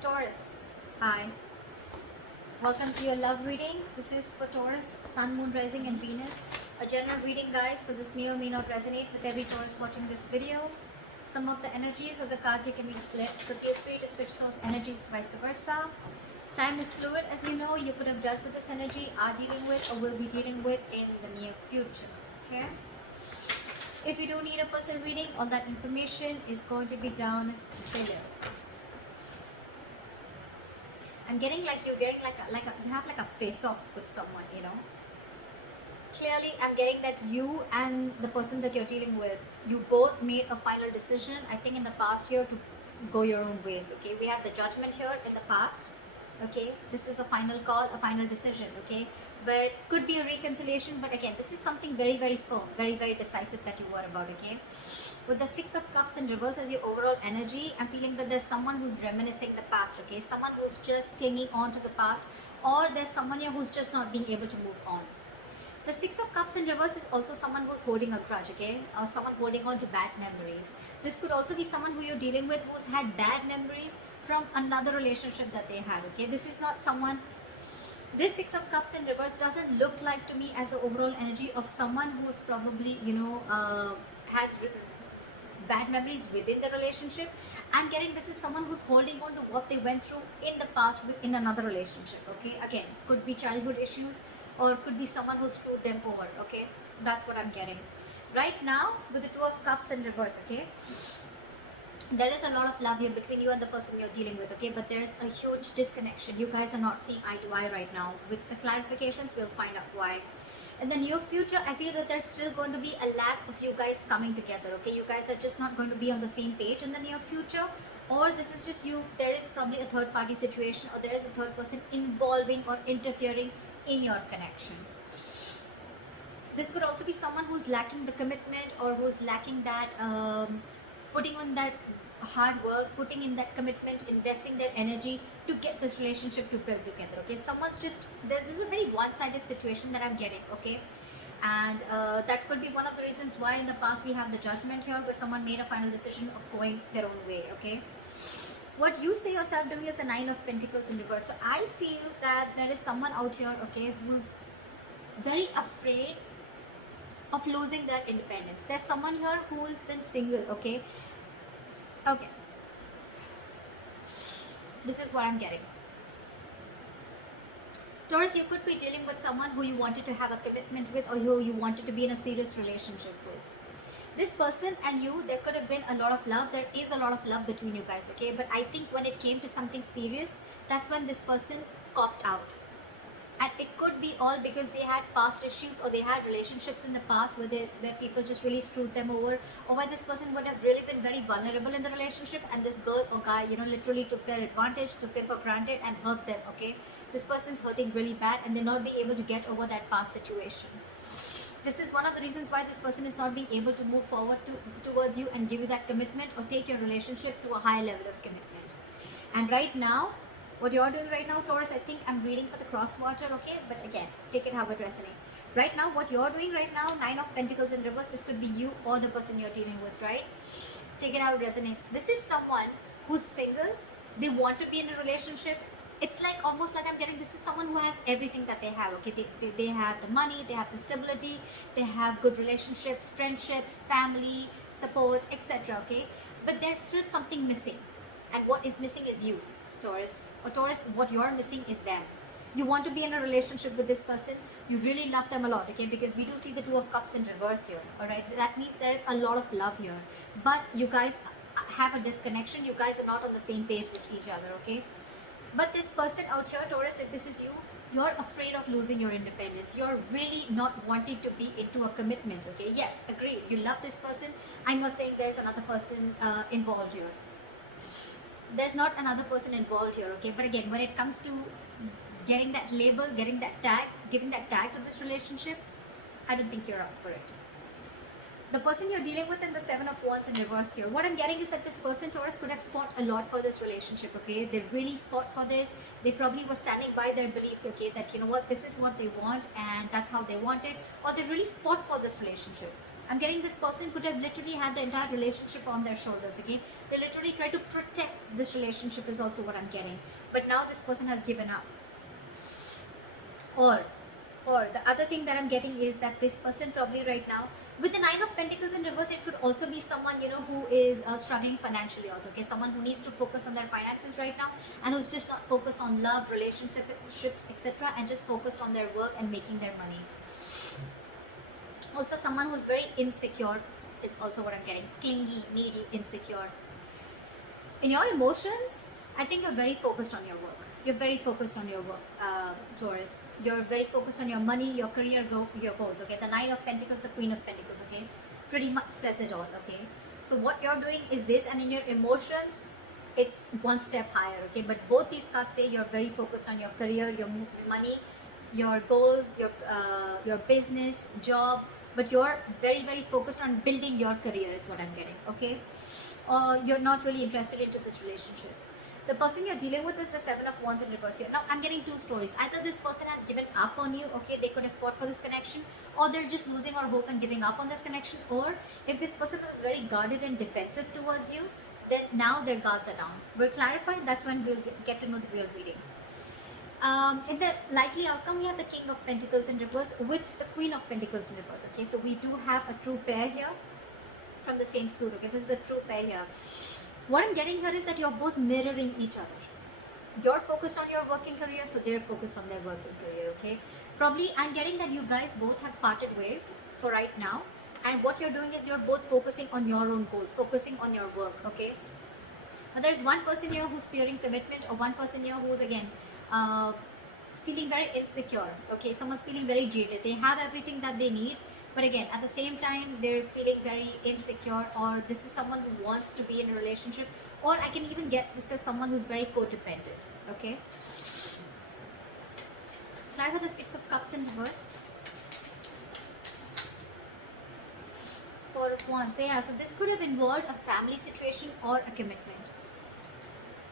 Taurus, hi. Welcome to your love reading. This is for Taurus, Sun, Moon, Rising and Venus. A general reading, guys, so this may or may not resonate with every Taurus watching this video. Some of the energies of the cards you can be flipped, so feel free to switch those energies vice versa. Time is fluid, as you know. You could have dealt with this energy, are dealing with, or will be dealing with in the near future. Okay? If you do need a personal reading, all that information is going to be down below. I'm getting like you're getting you have like a face off with someone, you know. Clearly, I'm getting that you and the person that you're dealing with, you both made a final decision, I think in the past year, to go your own ways. Okay, we have the Judgment here in the past. Okay, this is a final call, a final decision. Okay, but could be a reconciliation, but again, this is something very, very firm, very, very decisive that you were about. Okay, with the Six of Cups in reverse as your overall energy, I'm feeling that there's someone who's reminiscing the past. Okay, someone who's just clinging on to the past, or there's someone here who's just not being able to move on. The Six of Cups in reverse is also someone who's holding a grudge, okay? Or someone holding on to bad memories. This could also be someone who you're dealing with who's had bad memories from another relationship that they had, okay? This is not someone... This Six of Cups in reverse doesn't look like to me as the overall energy of someone who's probably, you know, has bad memories within the relationship. I'm getting this is someone who's holding on to what they went through in the past in another relationship, okay? Again, could be childhood issues, or could be someone who screwed them over. Okay, that's what I'm getting right now with the Two of Cups in reverse. Okay, there is a lot of love here between you and the person you're dealing with. Okay, but there's a huge disconnection. You guys are not seeing eye to eye right now. With the clarifications, we'll find out why. In the near future, I feel that there's still going to be a lack of you guys coming together. Okay, you guys are just not going to be on the same page in the near future, or this is just you. There is probably a third party situation, or there is a third person involving or interfering in your connection. This could also be someone who's lacking the commitment, or who's lacking that putting on that hard work, putting in that commitment, investing their energy to get this relationship to build together. Okay, someone's just this is a very one-sided situation that I'm getting. Okay, and that could be one of the reasons why in the past we have the Judgment here, where someone made a final decision of going their own way. Okay, what you say yourself doing is the Nine of Pentacles in reverse. So I feel that there is someone out here, okay, who's very afraid of losing their independence. There's someone here who has been single. Okay, this is what I'm getting. Taurus, you could be dealing with someone who you wanted to have a commitment with, or who you wanted to be in a serious relationship with. This person and you, there could have been a lot of love. There is a lot of love between you guys, okay? But I think when it came to something serious, that's when this person copped out. And it could be all because they had past issues, or they had relationships in the past where people just really screwed them over, or where this person would have really been very vulnerable in the relationship, and this girl or guy, you know, literally took their advantage, took them for granted and hurt them, okay? This person's hurting really bad, and they're not being able to get over that past situation. This is one of the reasons why this person is not being able to move forward towards you and give you that commitment, or take your relationship to a higher level of commitment. And right now, what you're doing right now, Taurus, I think I'm reading for the cross watcher, okay? But again, take it how it resonates. Right now, what you're doing right now, Nine of Pentacles in reverse, this could be you or the person you're dealing with, right? Take it how it resonates. This is someone who's single. They want to be in a relationship. It's like almost like I'm getting, this is someone who has everything that they have, okay? They have the money, they have the stability, they have good relationships, friendships, family, support, etc., okay? But there's still something missing. And what is missing is you, Taurus. Or Taurus, what you're missing is them. You want to be in a relationship with this person. You really love them a lot, okay? Because we do see the Two of Cups in reverse here, all right? That means there is a lot of love here. But you guys have a disconnection. You guys are not on the same page with each other, okay? But this person out here, Taurus, if this is you, you're afraid of losing your independence. You're really not wanting to be into a commitment, okay? Yes, agreed. You love this person. I'm not saying there's another person involved here. There's not another person involved here, okay? But again, when it comes to getting that label, getting that tag, giving that tag to this relationship, I don't think you're up for it. The person you're dealing with in the Seven of Wands in reverse here, what I'm getting is that this person, Taurus, could have fought a lot for this relationship, okay? They really fought for this. They probably were standing by their beliefs, okay? That, you know what, this is what they want and that's how they want it. Or they really fought for this relationship. I'm getting this person could have literally had the entire relationship on their shoulders, okay? They literally try to protect this relationship is also what I'm getting. But now this person has given up. Or the other thing that I'm getting is that this person probably right now, with the Nine of Pentacles in reverse, it could also be someone, you know, who is struggling financially also, okay? Someone who needs to focus on their finances right now and who's just not focused on love, relationships, etc. and just focused on their work and making their money. Also someone who's very insecure is also what I'm getting. Clingy, needy, insecure. In your emotions, I think you're very focused on your work. You're very focused on your work, Taurus. You're very focused on your money, your career, your goals, okay? The Nine of Pentacles, the Queen of Pentacles, okay? Pretty much says it all, okay? So what you're doing is this, and in your emotions, it's one step higher, okay? But both these cards say you're very focused on your career, your money, your goals, your business, job, but you're very, very focused on building your career is what I'm getting, okay? Or you're not really interested into this relationship. The person you're dealing with is the Seven of Wands in reverse here. Now, I'm getting two stories. Either this person has given up on you, okay, they could have fought for this connection, or they're just losing all hope and giving up on this connection, or if this person was very guarded and defensive towards you, then now their guards are down. We'll clarify, that's when we'll get to know the real reading. In the likely outcome, we have the King of Pentacles in reverse with the Queen of Pentacles in reverse, okay, so we do have a true pair here from the same suit, okay, this is the true pair here. What I'm getting here is that you're both mirroring each other. You're focused on your working career, so they're focused on their working career, okay? Probably, I'm getting that you guys both have parted ways for right now. And what you're doing is you're both focusing on your own goals, focusing on your work, okay? Now, there's one person here who's fearing commitment, or one person here who's, again, feeling very insecure, okay? Someone's feeling very jaded. They have everything that they need, but again, at the same time, they're feeling very insecure, or this is someone who wants to be in a relationship, or I can even get this as someone who's very codependent, okay? Try for the Six of Cups in reverse. Four of Wands. So yeah, so this could have involved a family situation or a commitment.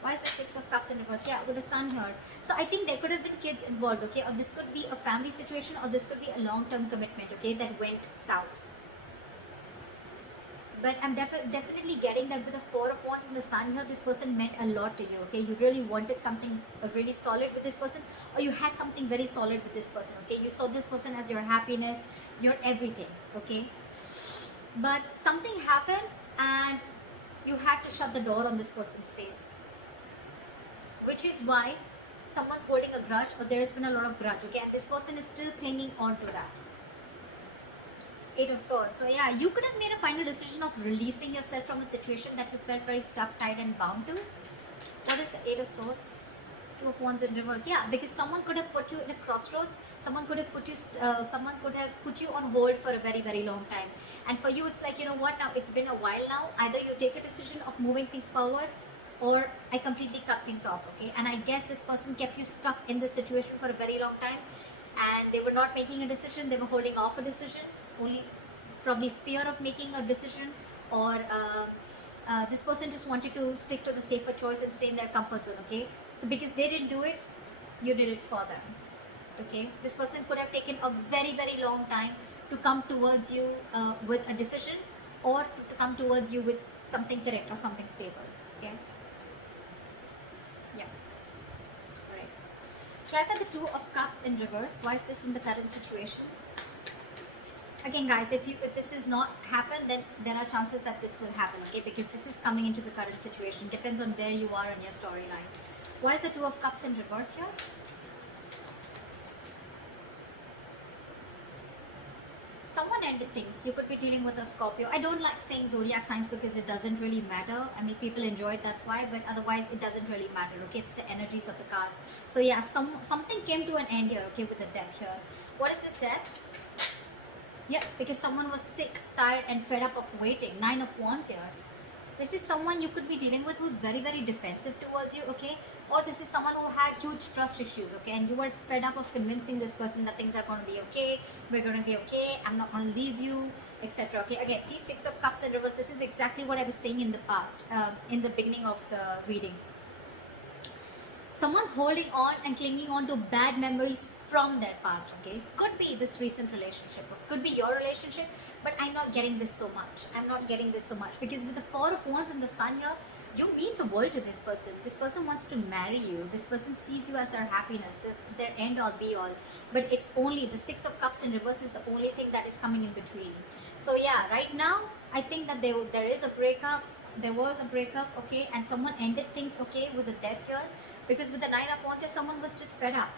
Why is the Six of Cups in reverse? Yeah, with the Sun here. So I think there could have been kids involved, okay? Or this could be a family situation, or this could be a long-term commitment, okay, that went south. But I'm definitely getting that with the Four of Wands and the Sun here, this person meant a lot to you, okay? You really wanted something really solid with this person, or you had something very solid with this person, okay? You saw this person as your happiness, your everything, okay? But something happened and you had to shut the door on this person's face. Which is why someone's holding a grudge, or there's been a lot of grudge, okay? And this person is still clinging on to that. Eight of Swords. So yeah, you could have made a final decision of releasing yourself from a situation that you felt very stuck, tied and bound to. What is the Eight of Swords? Two of Wands in reverse. Yeah, because someone could have put you in a crossroads. Someone could have put you on hold for a very, very long time. And for you, it's like, you know what, now it's been a while now. Either you take a decision of moving things forward, or I completely cut things off, okay? And I guess this person kept you stuck in this situation for a very long time, and they were not making a decision, they were holding off a decision, only probably fear of making a decision, or this person just wanted to stick to the safer choice and stay in their comfort zone, okay? So because they didn't do it, you did it for them, okay? This person could have taken a very, very long time to come towards you with a decision, or to come towards you with something correct or something stable, okay? Yeah. Alright. Try for the Two of Cups in reverse. Why is this in the current situation? Again, guys, if this is not happened, then there are chances that this will happen, okay? Because this is coming into the current situation. Depends on where you are on your storyline. Why is the Two of Cups in reverse here? Someone ended things. You could be dealing with a Scorpio. I don't like saying zodiac signs because it doesn't really matter. I mean, people enjoy it, that's why, but otherwise it doesn't really matter, okay? It's the energies of the cards. So yeah, something came to an end here, okay, with the Death here. What is this Death? Yeah, because someone was sick, tired and fed up of waiting. Nine of Wands here. This is someone you could be dealing with who's very, very defensive towards you, okay? Or this is someone who had huge trust issues, okay? And you were fed up of convincing this person that things are going to be okay, we're going to be okay, I'm not going to leave you, etc. Okay, again, see, Six of Cups in reverse. This is exactly what I was saying in the past, in the beginning of the reading. Someone's holding on and clinging on to bad memories from their past, okay? Could be this recent relationship, or could be your relationship, but I'm not getting this so much. I'm not getting this so much because with the Four of Wands and the Sun here, you mean the world to this person. This person wants to marry you. This person sees you as their happiness, their end all be all. But it's only the Six of Cups in reverse is the only thing that is coming in between. So yeah, right now, I think that there is a breakup. There was a breakup, okay? And someone ended things, okay, with the death here. Because with the Nine of Wands here, someone was just fed up.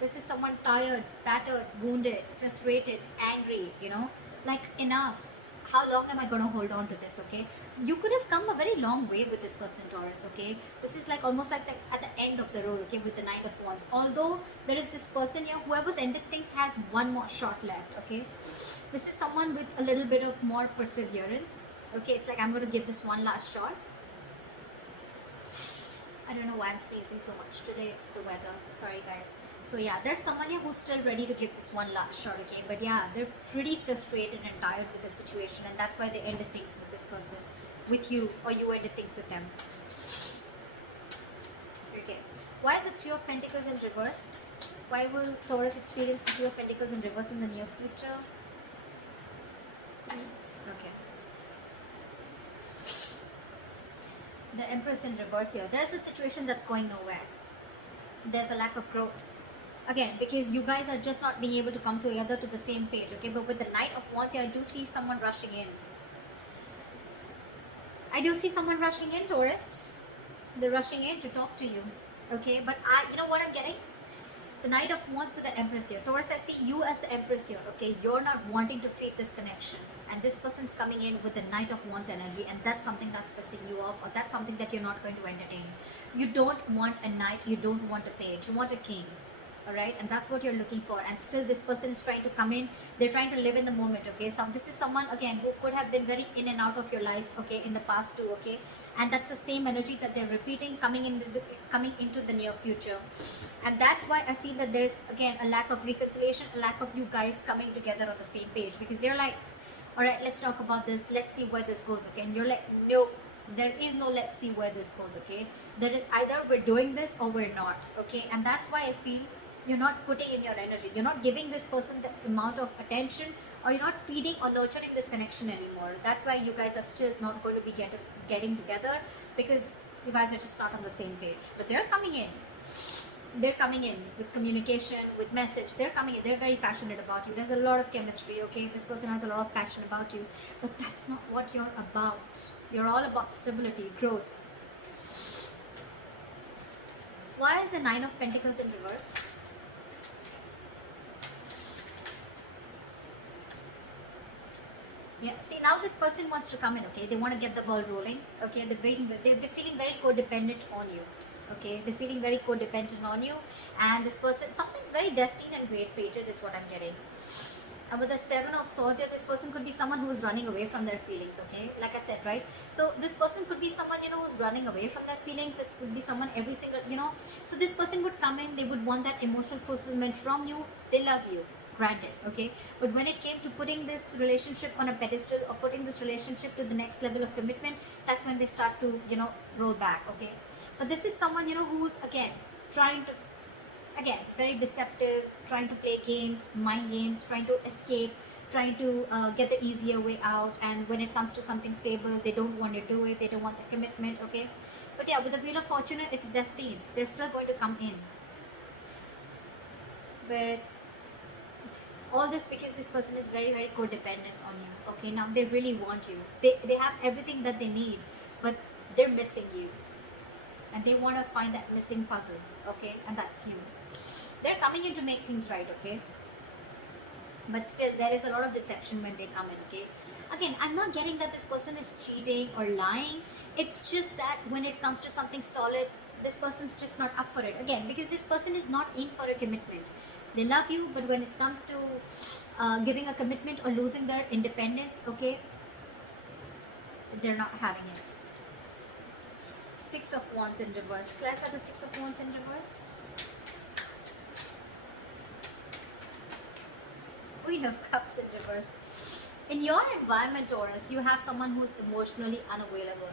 This is someone tired, battered, wounded, frustrated, angry, you know, like enough. How long am I going to hold on to this, okay? You could have come a very long way with this person, Taurus, okay? This is like almost like at the end of the road, okay, with the Knight of Wands. Although there is this person here, whoever's ended things has one more shot left, okay? This is someone with a little bit of more perseverance, okay? It's like I'm going to give this one last shot. I don't know why I'm sneezing so much today. It's the weather. Sorry, guys. So yeah, there's someone here who's still ready to give this one last shot, okay? But yeah, they're pretty frustrated and tired with the situation, and that's why they ended things with this person, with you, or you ended things with them. Okay. Why is the Three of Pentacles in reverse? Why will Taurus experience the Three of Pentacles in reverse in the near future? Okay. The Empress in reverse here. There's a situation that's going nowhere. There's a lack of growth. Again, because you guys are just not being able to come together to the same page, okay? But with the Knight of Wands here, I do see someone rushing in. I do see someone rushing in, Taurus. They're rushing in to talk to you, okay? But you know what I'm getting? The Knight of Wands with the Empress here. Taurus, I see you as the Empress here, okay? You're not wanting to feed this connection. And this person's coming in with the Knight of Wands energy, and that's something that's pissing you off, or that's something that you're not going to entertain. You don't want a knight, you don't want a page, you want a king. Alright, and that's what you're looking for, and still this person is trying to come in. They're trying to live in the moment, okay? So this is someone, again, who could have been very in and out of your life, okay, in the past too, okay? And that's the same energy that they're repeating coming into the near future. And that's why I feel that there's, again, a lack of reconciliation, a lack of you guys coming together on the same page, because they're like, alright, let's talk about this, let's see where this goes, okay? And you're like, no, there is no let's see where this goes, okay? There is either we're doing this or we're not, okay? And that's why I feel you're not putting in your energy. You're not giving this person the amount of attention, or you're not feeding or nurturing this connection anymore. That's why you guys are still not going to be getting together, because you guys are just not on the same page. But they're coming in. They're coming in with communication, with message. They're coming in. They're very passionate about you. There's a lot of chemistry, okay? This person has a lot of passion about you. But that's not what you're about. You're all about stability, growth. Why is the Nine of Pentacles in reverse? Yeah, see, now this person wants to come in, okay? They want to get the ball rolling, okay? They're feeling very codependent on you, okay? They're feeling very codependent on you, and this person, something's very destined and fated is what I'm getting. And with the Seven of Swords here, this person could be someone who is running away from their feelings, okay? Like I said, right? So this person could be someone, you know, who's running away from their feelings. This could be someone every single, you know. So this person would come in, they would want that emotional fulfillment from you. They love you. Granted, okay, but when it came to putting this relationship on a pedestal, or putting this relationship to the next level of commitment, that's when they start to, you know, roll back, okay? But this is someone, you know, who's, again, trying to, again, very deceptive, trying to play games, mind games, trying to escape, trying to get the easier way out. And when it comes to something stable, they don't want to do it, they don't want the commitment, okay? But yeah, with the Wheel of Fortune, it's destined. They're still going to come in. But all this because this person is very, very codependent on you, okay? Now they really want you. They have everything that they need, but they're missing you, and they want to find that missing puzzle, okay? And that's you. They're coming in to make things right, okay? But still, there is a lot of deception when they come in, okay? Again, I'm not getting that this person is cheating or lying. It's just that when it comes to something solid, this person's just not up for it. Again, because this person is not in for a commitment. They love you, but when it comes to giving a commitment or losing their independence, okay, they're not having it. Six of Wands in reverse. Clarify the Six of Wands in reverse. Queen of Cups in reverse. In your environment, Taurus, you have someone who's emotionally unavailable.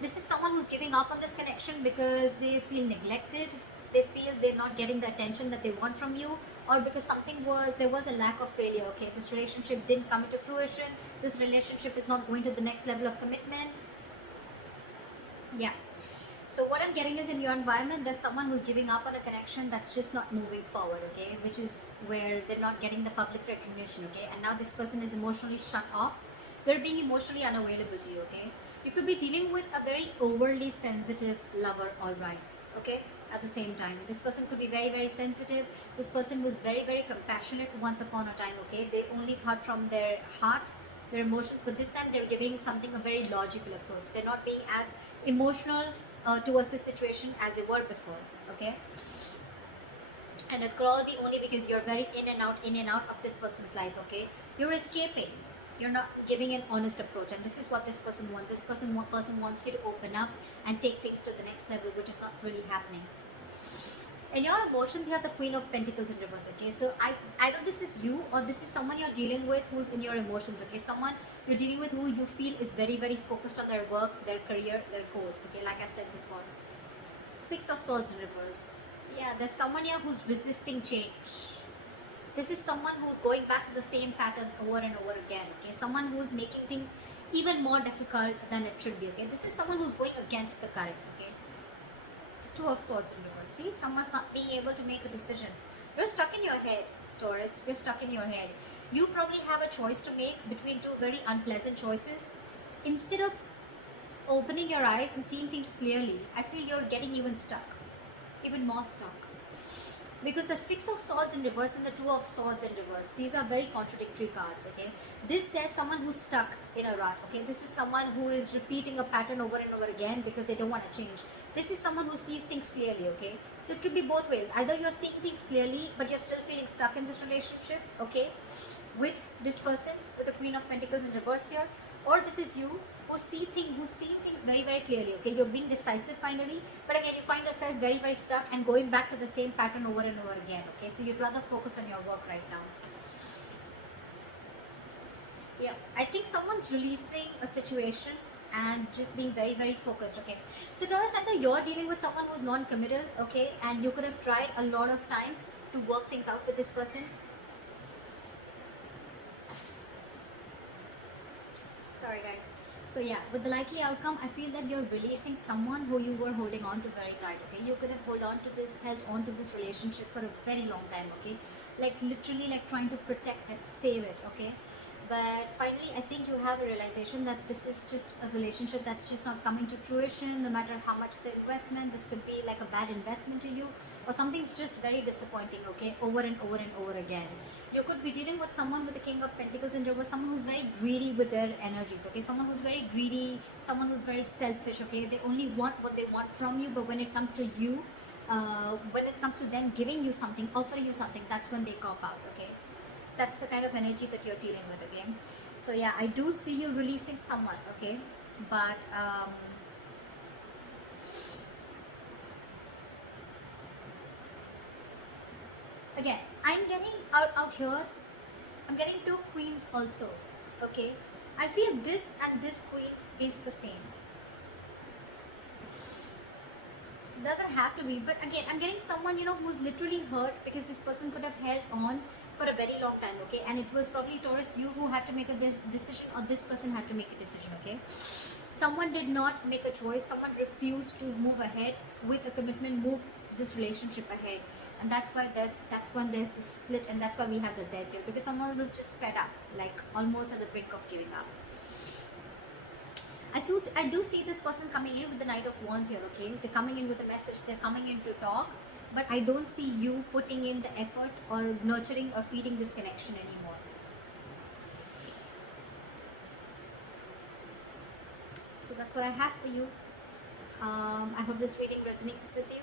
This is someone who's giving up on this connection because they feel neglected, they feel they're not getting the attention that they want from you, or because there was a lack of failure. Okay, this relationship didn't come into fruition, this relationship is not going to the next level of commitment. Yeah. So what I'm getting is, in your environment, there's someone who's giving up on a connection that's just not moving forward, okay? Which is where they're not getting the public recognition, okay? And now this person is emotionally shut off. They're being emotionally unavailable to you, okay? You could be dealing with a very overly sensitive lover, all right, okay? At the same time, this person could be very, very sensitive. This person was very, very compassionate once upon a time, okay? They only thought from their heart, their emotions, but this time they're giving something a very logical approach. They're not being as emotional towards this situation as they were before, okay? And it could all be only because you're very in and out of this person's life, okay? You're escaping. You're not giving an honest approach, and this is what this person wants. This person wants you to open up and take things to the next level, which is not really happening. In your emotions, you have the Queen of Pentacles in reverse, okay? So either this is you, or this is someone you're dealing with who's in your emotions, okay? Someone you're dealing with who you feel is very, very focused on their work, their career, their goals, okay? Like I said before. Six of Swords in reverse. Yeah, there's someone here who's resisting change. This is someone who's going back to the same patterns over and over again, okay? Someone who's making things even more difficult than it should be, okay? This is someone who's going against the current, okay? Two of Swords in reverse. See, someone's not being able to make a decision. You're stuck in your head, Taurus. You're stuck in your head. You probably have a choice to make between two very unpleasant choices. Instead of opening your eyes and seeing things clearly, I feel you're getting even stuck. Even more stuck. Because the Six of Swords in reverse and the Two of Swords in reverse, these are very contradictory cards, okay? This says someone who's stuck in a rut, okay? This is someone who is repeating a pattern over and over again because they don't want to change. This is someone who sees things clearly, okay? So it could be both ways. Either you're seeing things clearly, but you're still feeling stuck in this relationship, okay? With this person, with the Queen of Pentacles in reverse here. Or this is you, who's seeing things very, very clearly, okay? You're being decisive finally, but again, you find yourself very, very stuck and going back to the same pattern over and over again, okay? So you'd rather focus on your work right now. Yeah, I think someone's releasing a situation and just being very, very focused, okay? So Taurus, either you're dealing with someone who's non-committal, okay? And you could have tried a lot of times to work things out with this person. Sorry guys. So yeah, with the likely outcome, I feel that you're releasing someone who you were holding on to very tight, okay? You could have held on to this relationship for a very long time, okay? Like literally like trying to protect it, save it, okay? But finally, I think you have a realization that this is just a relationship that's just not coming to fruition, no matter how much the investment. This could be like a bad investment to you, or something's just very disappointing, okay? Over and over and over again. You could be dealing with someone with the King of Pentacles in reverse, someone who's very greedy with their energies, okay? Someone who's very greedy, someone who's very selfish, okay? They only want what they want from you, but when it comes to you, when it comes to them giving you something, offering you something, that's when they cop out, okay? That's the kind of energy that you're dealing with, okay? So yeah, I do see you releasing someone, okay? But again, I'm getting out here, I'm getting two queens also, okay? I feel this and this queen is the same. Doesn't have to be, but again, I'm getting someone, you know, who's literally hurt because this person could have held on for a very long time, okay? And it was probably Taurus, you who had to make a decision, or this person had to make a decision, okay? Someone did not make a choice, someone refused to move ahead with a commitment, move this relationship ahead, and that's when there's the split, and that's why we have the death here, because someone was just fed up, like almost at the brink of giving up. I do see this person coming in with the Knight of Wands here, okay? They're coming in with a message, they're coming in to talk, but I don't see you putting in the effort or nurturing or feeding this connection anymore. So that's what I have for you. I hope this reading resonates with you.